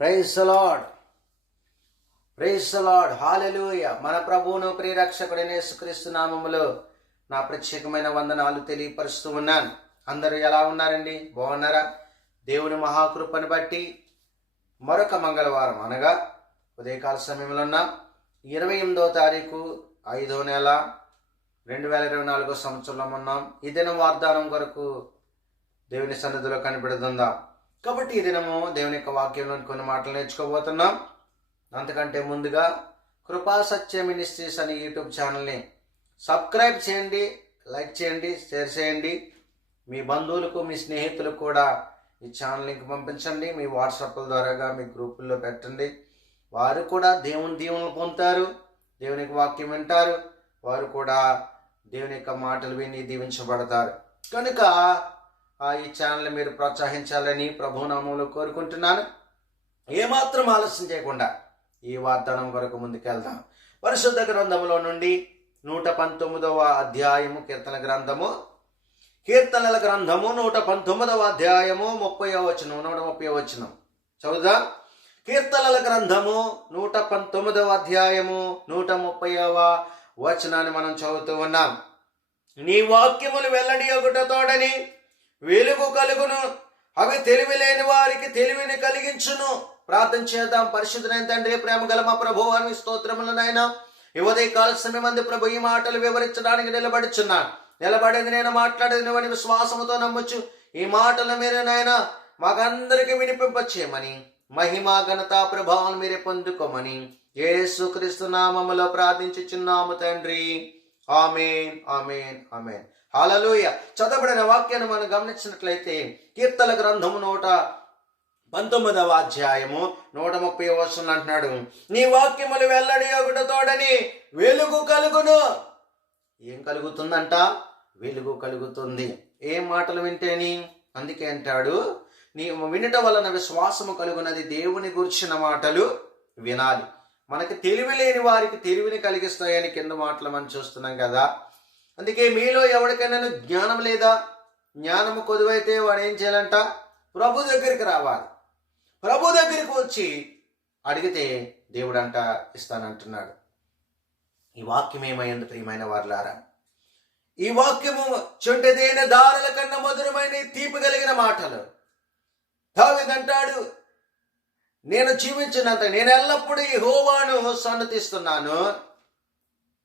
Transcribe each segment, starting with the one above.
Praise the lord, praise the lord, hallelujah. మన ప్రభువును ప్రియరక్షకుడైన యేసుక్రీస్తు నామములో నా ప్రత్యేకమైన వందనాలు తెలియపరుస్తూ ఉన్నాను. అందరూ ఎలా ఉన్నారండి? బాగున్నారా? దేవుని మహాకృపను బట్టి మరొక మంగళవారం అనగా ఉదయకాల సమయంలో ఉన్న 28వ తారీఖు 5వ నెల 2024 సంవత్సరంలో ఉన్నాం. ఈ దినం వాగ్దానం కొరకు దేవుని సన్నిధిలో కనిపెడుతుందాం. కాబట్టి ఈ దినము దేవుని యొక్క వాక్యంలోని కొన్ని మాటలు నేర్చుకోబోతున్నాం. అంతకంటే ముందుగా కృపా సత్య మినిస్ట్రీస్ అనే యూట్యూబ్ ఛానల్ని సబ్స్క్రైబ్ చేయండి, లైక్ చేయండి, షేర్ చేయండి. మీ బంధువులకు, మీ స్నేహితులకు కూడా ఈ ఛానల్ లింక్ పంపించండి. మీ వాట్సాప్ల ద్వారాగా మీ గ్రూపుల్లో పెట్టండి. వారు కూడా దేవుని దీవెనలు పొందుతారు, దేవుని యొక్క వాక్యం వింటారు. వారు కూడా దేవుని యొక్క మాటలు విని దీవించబడతారు. కనుక ఈ ఛానల్ మీరు ప్రోత్సహించాలని ప్రభునామంలో కోరుకుంటున్నాను. ఏమాత్రం ఆలస్యం చేయకుండా ఈ వాగ్దానం కొరకు ముందుకెళ్దాం. పరిశుద్ధ గ్రంథములో నుండి 119వ అధ్యాయము కీర్తనల గ్రంథము 119వ అధ్యాయము 30వ వచనం 130వ వచనం చదువుదాం. కీర్తనల గ్రంథము 119వ అధ్యాయము 130వ వచనాన్ని మనం చదువుతూ ఉన్నాం. నీ వాక్యములు వెల్లడి ఒకటతోడని వెలుగు కలుగును, అవి తెలివి లేని వారికి తెలివిని కలిగించును. ప్రార్థన చేద్దాం. పరిశుద్ధుడైన తండ్రి, ప్రేమ గల మా ప్రభువా, నీ స్తోత్రములనైనా ఈ ఉదయకాల సమయం మంది ప్రభు ఈ మాటలు వివరించడానికి నిలబడేది నేను, మాట్లాడేది నువ్వని విశ్వాసముతో నమ్మొచ్చు. ఈ మాటలు మీరు నాయన మాకందరికి వినిపింపచేయమని, మహిమ ఘనత ప్రభావం మీరే పొందుకోమని యేసుక్రీస్తు నామములో ప్రార్థించుచున్నాము తండ్రి. ఆమేన్, ఆమేన్, ఆమేన్. హల్లెలూయా. చదవబడిన వాక్యాన్ని మనం గమనించినట్లయితే కీర్తన గ్రంథము 119వ అధ్యాయము 130వ వచనం అంటున్నాడు, నీ వాక్యములు వెల్లడి ఒకటతోడని వెలుగు కలుగును. ఏం కలుగుతుందంట? వెలుగు కలుగుతుంది. ఏం మాటలు వింటేని? అందుకే అంటాడు, నీ వినట వలన విశ్వాసము కలుగునది. దేవుని గురించిన మాటలు వినాలి. మనకి తెలివి లేని వారికి తెలివిని కలిగిస్తాయని కింద మాటలు మనం చూస్తున్నాం కదా. అందుకే మీలో ఎవరికైనా జ్ఞానం లేదా? జ్ఞానము కొదువైతే వాడు ఏం చేయాలంట? ప్రభు దగ్గరికి రావాలి. ప్రభు దగ్గరికి వచ్చి అడిగితే దేవుడు అంట ఇస్తానంటున్నాడు. ఈ వాక్యం ఏమైంది ప్రియమైన వారులారా? ఈ వాక్యము చెంటదైన దారుల కన్నా మధురమైన తీపి కలిగిన మాటలు. దావీదంటాడు, నేను జీవించినంత నేను ఎల్లప్పుడూ యెహోవాను సన్నతిస్తున్నాను,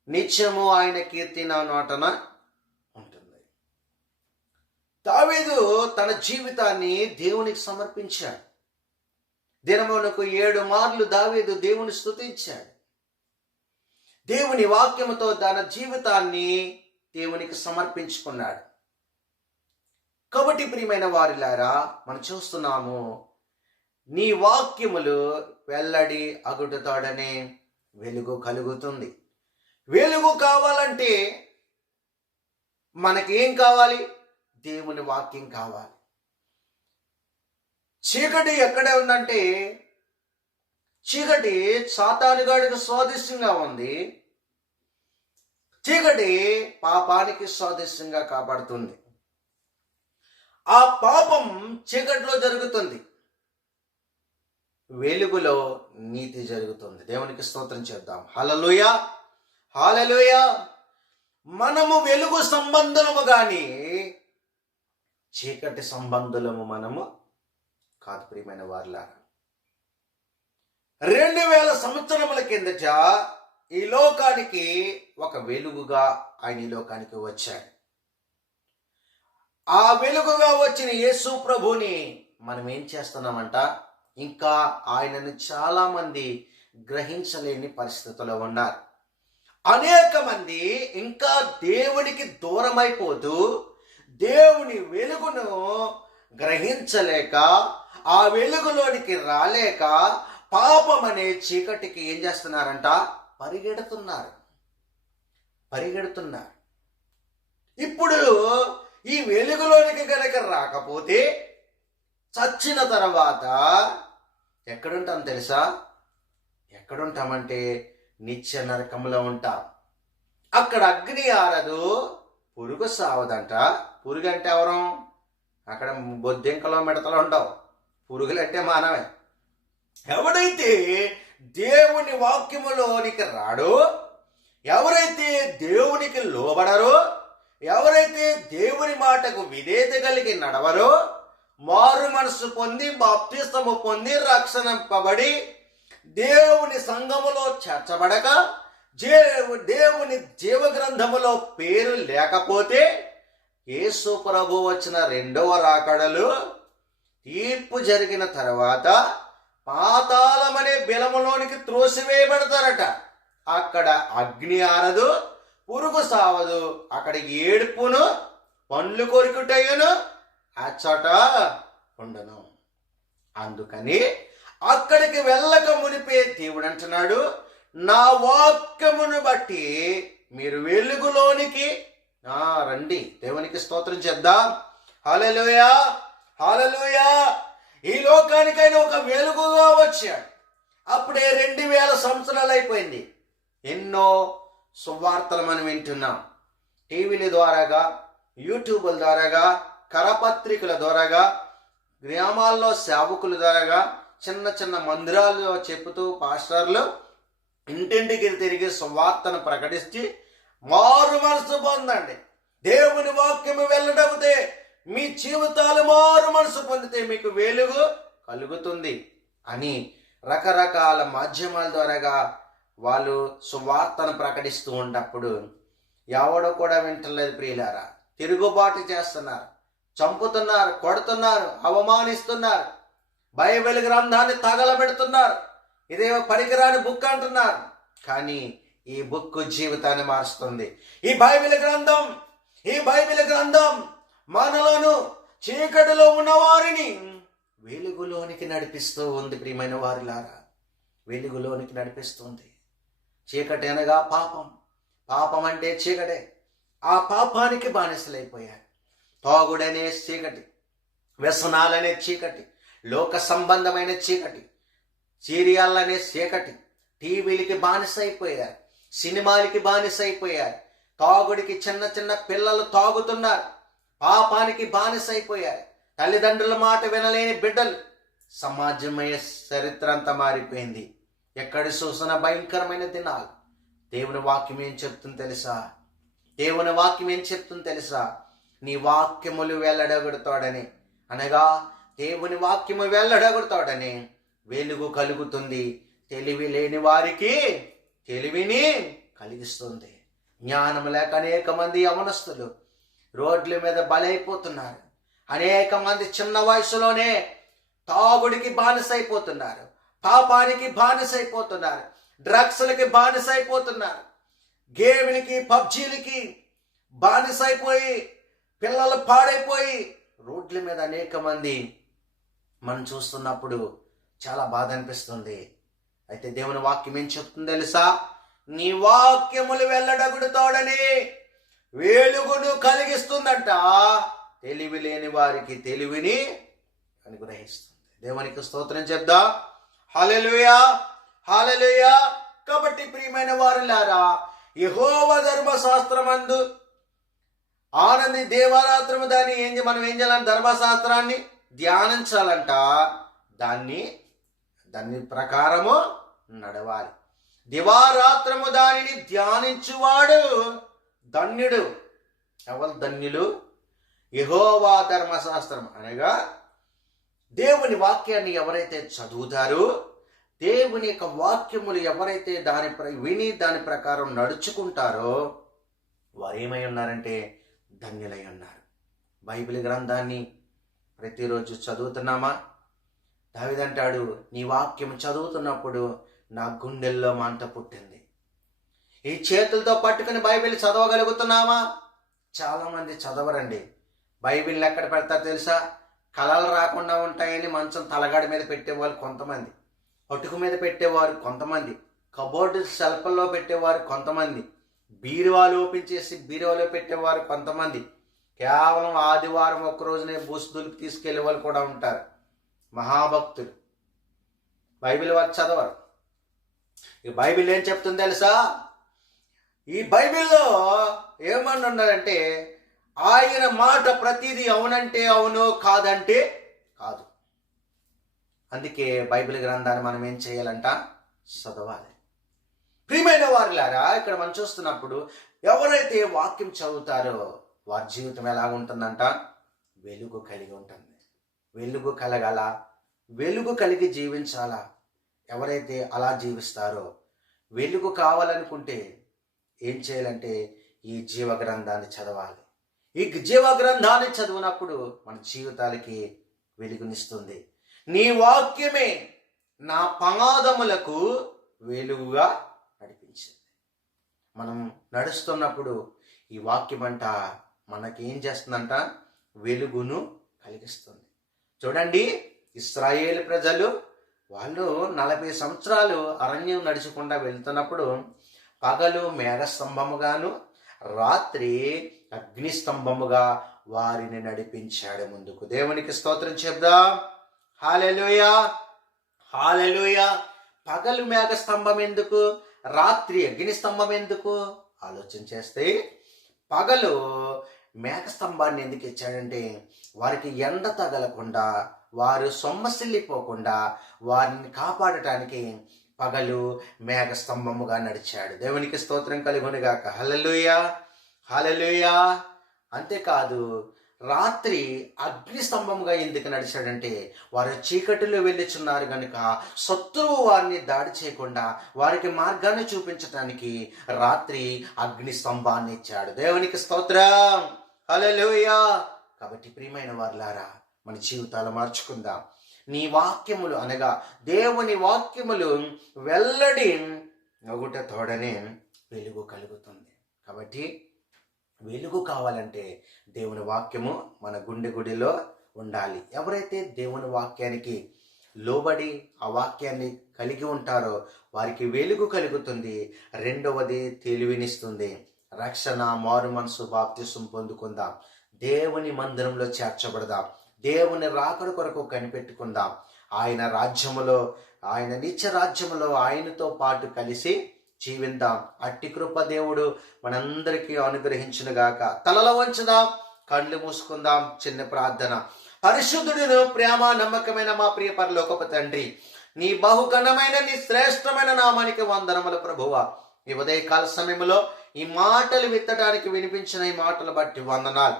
నిత్యము ఆయన కీర్తి నా నోటన ఉంటుంది. దావీదు తన జీవితాన్ని దేవునికి సమర్పించాడు. దినమునకు 7 మార్లు దావీదు దేవుని స్తుతించాడు. దేవుని వాక్యముతో తన జీవితాన్ని దేవునికి సమర్పించుకున్నాడు. కాబట్టి ప్రియమైన వారిలారా, మనం చూస్తున్నాము, నీ వాక్యములు వెల్లడి అగుటతోడనే వెలుగు కలుగుతుంది. వెలుగు కావాలంటే మనకేం కావాలి? దేవుని వాక్యం కావాలి. చీకటి ఎక్కడ ఉందంటే, చీకటి సాతానుగాడికి స్వాదిష్టంగా ఉంది. చీకటి పాపానికి స్వాదిష్టంగా కాపాడుతుంది. ఆ పాపం చీకటిలో జరుగుతుంది, వెలుగులో నీతి జరుగుతుంది. దేవునికి స్తోత్రం చేద్దాం. హల్లెలూయా, హల్లెలూయా. మనము వెలుగు సంబంధులము గాని చీకటి సంబంధులము మనము కాదు ప్రియమైన వారులారా. 2000 సంవత్సరముల కిందట ఈ లోకానికి ఒక వెలుగుగా ఆయన ఈ లోకానికి వచ్చాడు. ఆ వెలుగుగా వచ్చిన యేసు ప్రభుని మనం ఏం చేస్తున్నామంట? ఇంకా ఆయనను చాలా మంది గ్రహించలేని పరిస్థితుల్లో ఉన్నారు. అనేక మంది ఇంకా దేవునికి దూరమైపోతూ దేవుని వెలుగును గ్రహించలేక, ఆ వెలుగులోనికి రాలేక పాపం అనే చీకటికి ఏం చేస్తున్నారంట? పరిగెడుతున్నారు. ఇప్పుడు ఈ వెలుగులోనికి కనుక రాకపోతే చచ్చిన తర్వాత ఎక్కడుంటాం తెలుసా? ఎక్కడుంటామంటే నిత్య నరకంలో ఉంటాం. అక్కడ అగ్ని ఆరదు, పురుగు సావదంట. పురుగు అంటే ఎవరు? అక్కడ బొద్దింకలో మిడతలు ఉండవు. పురుగులంటే మానవే. ఎవడైతే దేవుని వాక్యములోనికి రాడో, ఎవరైతే దేవునికి లోబడరో, ఎవరైతే దేవుని మాటకు విధేయత కలిగి నడవరో, మారు మనసు పొంది బాప్తిస్తము పొంది రక్షింపబడి దేవుని సంఘములో చేర్చబడక దేవుని జీవగ్రంథములో పేరు లేకపోతే యేసు ప్రభు వచ్చిన రెండవ రాకడలు తీర్పు జరిగిన తర్వాత పాతాళమనే బిలములోనికి త్రోసివేయబడతారట. అక్కడ అగ్ని ఆరదు, పురుగు సావదు, అక్కడ ఏడుపును పండ్లు కొరుకుటయును అచ్చట ఉండను. అందుకని అక్కడికి వెళ్ళక మునిపే దేవుడు అంటున్నాడు, నా వాక్యమును బట్టి మీరు వెలుగులోనికి రండి. దేవునికి స్తోత్రం చేద్దాం. హల్లెలూయా, హల్లెలూయా. ఈ లోకానికైనా ఒక వెలుగుగా వచ్చాడు. అప్పుడే 2000 సంవత్సరాలు అయిపోయింది. ఎన్నో సువార్తలు మనం వింటున్నాం. టీవీల ద్వారాగా, యూట్యూబ్ల ద్వారాగా, కరపత్రికల ద్వారాగా, గ్రామాల్లో సేవకుల ద్వారాగా, చిన్న చిన్న మందిరాల్లో చెప్పుతూ పాస్టర్లు ఇంటింటికి తిరిగి సువార్తను ప్రకటించి మారు మనసు పొందండి, దేవుని వాక్యము వెల్లడవుతే మీ జీవితాలు మారు మనసు పొందితే మీకు వెలుగు కలుగుతుంది అని రకరకాల మాధ్యమాల ద్వారాగా వాళ్ళు సువార్తను ప్రకటిస్తూ ఉన్నప్పుడు ఎవడో కూడా వింటలేదు ప్రియులారా. తిరుగుబాటు చేస్తున్నారు, చంపుతున్నారు, కొడుతున్నారు, అవమానిస్తున్నారు, బైబిల్ గ్రంథాన్ని తగలబెడుతున్నారు. ఇదే పనికిరాని బుక్ అంటున్నారు. కానీ ఈ బుక్ జీవితాన్ని మారుస్తుంది. ఈ బైబిల్ గ్రంథం మనలను చీకటిలో ఉన్న వారిని వెలుగులోనికి నడిపిస్తూ ఉంది. ప్రియమైన వారిలారా, వెలుగులోనికి నడిపిస్తుంది. చీకటి అనగా పాపం అంటే చీకటే. ఆ పాపానికి బానిసలైపోయారు. తాగుడనే చీకటి, వ్యసనాలనే చీకటి, లోక సంబంధమైన చీకటి, సీరియల్ అనే చీకటి, టీవీలకి బానిసైపోయారు, సినిమాలకి బానిసైపోయారు, తాగుడికి చిన్న చిన్న పిల్లలు తాగుతున్నారు, పాపానికి బానిసైపోయారు, తల్లిదండ్రుల మాట వినలేని బిడ్డలు. సమాజమయ చరిత్ర అంతా మారిపోయింది. ఎక్కడ చూసిన భయంకరమైన దినాలు. దేవుని వాక్యం ఏం చెప్తుంది తెలుసా? దేవుని వాక్యం ఏం చెప్తుంది తెలుసా? నీ వాక్యములు వెల్లడగొడతాడని, అనగా దేవుని వాక్యము వెల్లడగొడతాడని వెలుగు కలుగుతుంది. తెలివి లేని వారికి తెలివిని కలిగిస్తుంది. జ్ఞానం లేక అనేక మంది యవనస్తులు రోడ్ల మీద బలైపోతున్నారు. అనేక మంది చిన్న వయసులోనే తాగుడికి బానిసైపోతున్నారు, పాపానికి బానిసైపోతున్నారు, డ్రగ్స్లకి బానిసైపోతున్నారు, గేమ్లకి పబ్జీలకి బానిసైపోయి పిల్లలు పాడైపోయి రోడ్ల మీద అనేక మంది మనం చూస్తున్నప్పుడు చాలా బాధ అనిపిస్తుంది. అయితే దేవుని వాక్యం ఏం చెప్తుంది తెలుసా? నీ వాక్యములు వెల్లడగుడుతాడని వెలుగును కలిగిస్తుందంట. తెలివి లేని వారికి తెలివిని అనుగ్రహిస్తుంది. దేవునికి స్తోత్రం చెప్దాం. హల్లెలూయా, హల్లెలూయా. కాబట్టి ప్రియమైన వారులారా, యెహోవా ధర్మశాస్త్రమందు ఆనంది దేవారాత్రము మనం ఏం చేయాలంటే ధర్మశాస్త్రాన్ని ధ్యానించాలంట. దాని ప్రకారము నడవాలి. దివారాత్రము దానిని ధ్యానించువాడు ధన్యుడు. ఎవరు ధన్యులు? యెహోవా ధర్మశాస్త్రం అనగా దేవుని వాక్యాన్ని ఎవరైతే చదువుతారో, దేవుని యొక్క వాక్యములు ఎవరైతే విని దాని ప్రకారం నడుచుకుంటారో వారు ఏమై ఉన్నారంటే ధన్యులై ఉన్నారు. బైబిల్ గ్రంథాన్ని ప్రతిరోజు చదువుతున్నామా? దావీదంటాడు, నీ వాక్యం చదువుతున్నప్పుడు నా గుండెల్లో మంట పుట్టింది. ఈ చేతులతో పట్టుకుని బైబిల్ చదవగలుగుతున్నామా? చాలామంది చదవరండి. బైబిల్ ఎక్కడ పెడతారు తెలుసా? కళలు రాకుండా ఉంటాయని మంచం తలగాడి మీద పెట్టేవాళ్ళు కొంతమంది, పట్టుకు మీద పెట్టేవారు కొంతమంది, కబోర్డు సెల్ఫల్లో పెట్టేవారు కొంతమంది, బీరువాలు ఓపెన్ చేసి బీరువాలో పెట్టేవారు కొంతమంది, కేవలం ఆదివారం ఒక్కరోజునే బూసుదులిపి తీసుకెళ్లే వాళ్ళు కూడా ఉంటారు. మహాభక్తులు బైబిల్ వారు చదవరు. ఈ బైబిల్ ఏం చెప్తుంది తెలుసా? ఈ బైబిల్లో ఏమన్నా ఉన్నారంటే ఆయన మాట ప్రతిదీ అవునంటే అవును, కాదంటే కాదు. అందుకే బైబిల్ గ్రంథాన్ని మనం ఏం చేయాలంట? చదవాలి. ప్రియమైన వారులారా, ఇక్కడ మనం చూస్తున్నప్పుడు ఎవరైతే వాక్యం చదువుతారో వారి జీవితం ఎలా ఉంటుందంట? వెలుగు కలిగి ఉంటుంది. వెలుగు కలగాల, వెలుగు కలిగి జీవించాలా. ఎవరైతే అలా జీవిస్తారో, వెలుగు కావాలనుకుంటే ఏం చేయాలంటే ఈ జీవ గ్రంథాన్ని చదవాలి. ఈ జీవ గ్రంథాన్ని చదివినప్పుడు మన జీవితాలకి వెలుగునిస్తుంది. నీ వాక్యమే నా పాదములకు వెలుగుగా నడిపించింది. మనం నడుస్తున్నప్పుడు ఈ వాక్యం అంట మనకేం చేస్తుందంట? వెలుగును కలిగిస్తుంది. చూడండి, ఇశ్రాయేలు ప్రజలు వాళ్ళు 40 సంవత్సరాలు అరణ్యం నడుచుకుండా వెళ్తున్నప్పుడు పగలు మేఘస్తంభముగాను రాత్రి అగ్నిస్తంభముగా వారిని నడిపించాడు ముందుకు. దేవునికి స్తోత్రం చెప్దాం. హల్లెలూయా, హల్లెలూయా. పగలు మేఘస్తంభం ఎందుకు, రాత్రి అగ్నిస్తంభం ఎందుకు? ఆలోచన చేస్తే పగలు మేఘస్తంభాన్ని ఎందుకు ఇచ్చాడంటే వారికి ఎండ తగలకుండా, వారు సొమ్మసిల్లిపోకుండా వారిని కాపాడటానికి పగలు మేఘస్తంభముగా నడిచాడు. దేవునికి స్తోత్రం కలుగునుగాక. హల్లెలూయా, హల్లెలూయా. అంతేకాదు, రాత్రి అగ్నిస్తంభముగా ఎందుకు నడిచాడంటే వారు చీకటిలో వెళ్ళుచున్నారు కనుక శత్రువు వారిని దాడి చేయకుండా వారికి మార్గాన్ని చూపించడానికి రాత్రి అగ్నిస్తంభాన్ని ఇచ్చాడు. దేవునికి స్తోత్రం. హల్లెలూయా. కాబట్టి ప్రియమైన వారులారా, మన జీవితాలు మార్చుకుందాం. నీ వాక్యములు అనగా దేవుని వాక్యములు వెల్లడి నగుట తోడనే వెలుగు కలుగుతుంది. కాబట్టి వెలుగు కావాలంటే దేవుని వాక్యము మన గుడిలో ఉండాలి. ఎవరైతే దేవుని వాక్యానికి లోబడి ఆ వాక్యాన్ని కలిగి ఉంటారో వారికి వెలుగు కలుగుతుంది. రెండవది తెలివినిస్తుంది. రక్షణ, మారు మనసు, బాప్తిసం పొందుకుందాం. దేవుని మందిరంలో చేర్చబడదాం. దేవుని రాకడ కొరకు కనిపెట్టుకుందాం. ఆయన రాజ్యములో, ఆయన నిత్య రాజ్యములో ఆయనతో పాటు కలిసి జీవిద్దాం. అట్టి కృప దేవుడు మనందరికీ అనుగ్రహించునుగాక. తలలో వంచుదాం, కళ్ళు మూసుకుందాం. చిన్న ప్రార్థన. పరిశుద్ధుడును ప్రేమ నమ్మకమైన మా ప్రియ పరలోకపు తండ్రి, నీ బహుఘనమైన నీ శ్రేష్టమైన నామానికి వందనములు ప్రభువా. ఈ ఉదయకాల సమయంలో ఈ మాటలు విత్తడానికి వినిపించిన ఈ మాటలు బట్టి వందనాలు.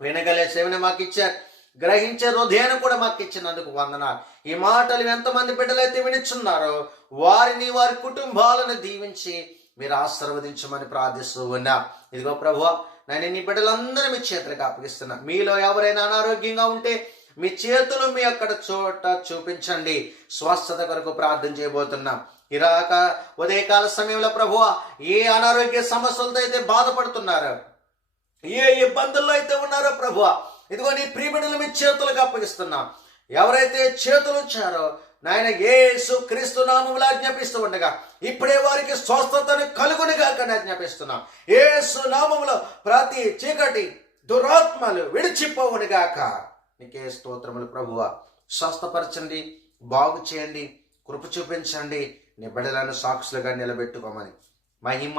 వినగలే చెవిని మాకు ఇచ్చారు, గ్రహించే హృదయాన్ని కూడా మాకు ఇచ్చినందుకు వందనాలు. ఈ మాటలు ఎంతమంది బిడ్డలైతే వినిచున్నారో వారిని, వారి కుటుంబాలను దీవించి మీరు ఆశీర్వదించమని ప్రార్థిస్తూ ఉన్నా. ఇదిగో ప్రభువా, నేను నీ బిడ్డలందరూ మీ చేతులకు అప్పగిస్తున్నా. మీలో ఎవరైనా అనారోగ్యంగా ఉంటే మీ చేతులు మీ అక్కడ చోట చూపించండి. స్వస్థత కొరకు ప్రార్థన చేయబోతున్నాం. ఇరాక ఉదయకాల సమయంలో ప్రభువా, ఏ అనారోగ్య సమస్యలతో అయితే బాధపడుతున్నారో, ఏ ఇబ్బందుల్లో అయితే ఉన్నారో ప్రభువా, ఇదిగో నీ ప్రియబిడ్డలు మీ చేతులకు అప్పగిస్తున్నాం. ఎవరైతే చేతులు ఉంచారో నాయన యేసు క్రీస్తు నామములో ఆజ్ఞాపిస్తూ ఉండగా ఇప్పుడే వారికి స్వస్థతను కలుగునిగాక ఆజ్ఞాపిస్తున్నాం. యేసు నామములో ప్రతి చీకటి దురాత్మలు విడిచిపోవునిగాక. నీకే స్తోత్రములు ప్రభువా. స్వస్థపరచండి, బాగు చేయండి, కృప చూపించండి. నీ బిడ్డలను సాక్షులుగా నిలబెట్టుకోమని, మహిమ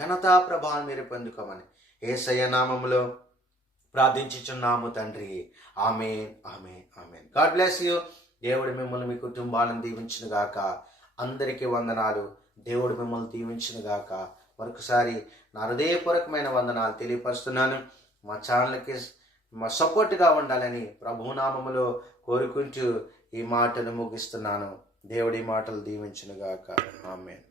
ఘనత ప్రభావం మీరు పొందుకోమని యేసయ్య నామములో ప్రార్థించుచున్నాము తండ్రి. Amen, amen, amen. God bless you. దేవుడు మిమ్మల్ని, మీ కుటుంబాలను దీవించును గాక. అందరికీ వందనాలు. దేవుడు మిమ్మల్ని దీవించును గాక. మరొకసారి నా హృదయపూర్వకమైన వందనాలు తెలియపరుస్తున్నాను. మా ఛానల్కి మా సపోర్ట్గా ఉండాలని ప్రభునామములో కోరుకుంటూ ఈ మాటను ముగిస్తున్నాను. దేవుడి మాటలు దీవించును గాక. ఆమేన్.